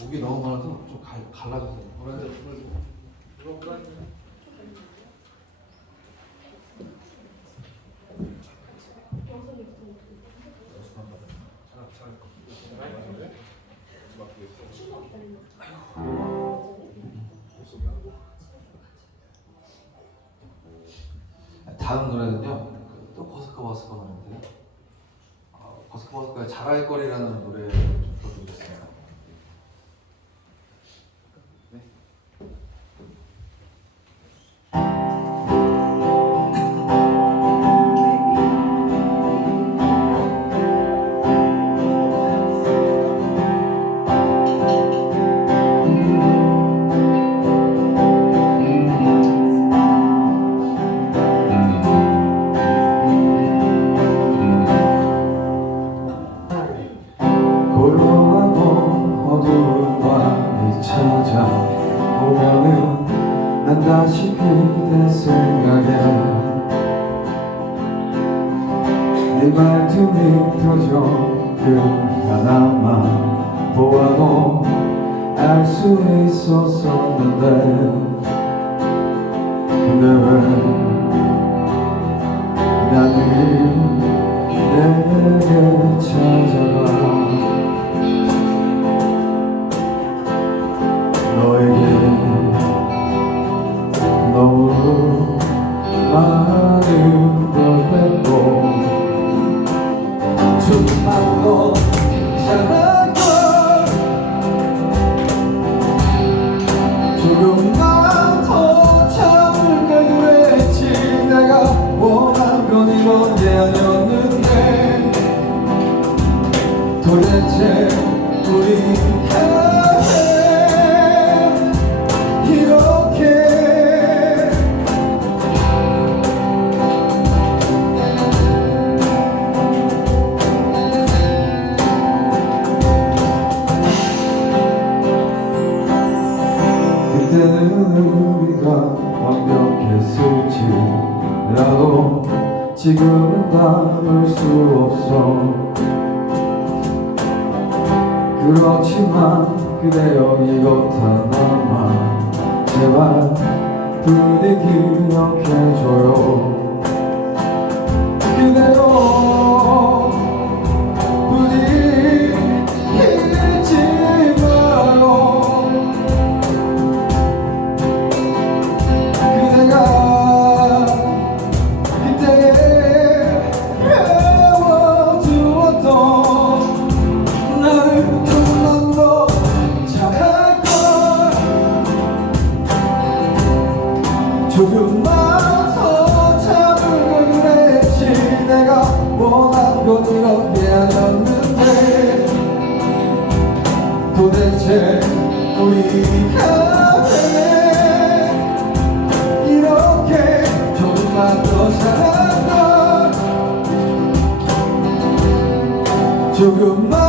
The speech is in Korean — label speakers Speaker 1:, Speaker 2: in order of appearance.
Speaker 1: 목이 너무 많아서 좀 갈, 갈라주세요. 다음 노래는요. 그또 버스커 버스커 노래인데요. 어, 버스커 버스커의 잘할 거리라는 노래를 좀 불러드리겠습니다. 그대 생각에 네 말투 네 표정 그 하나만 보아도 알 수 있었었는데 근데 왜 나는 도대체 우리가 왜 이렇게 그때는 우리가 완벽했을지 라도 지금은 담을 수 없어 그렇지만 그대여 이것 하나만 제발 부디 기억해줘요. 그대여 건 이렇게 아니었는데 도대체 우리가 왜 이렇게 조금만 더걸 조금만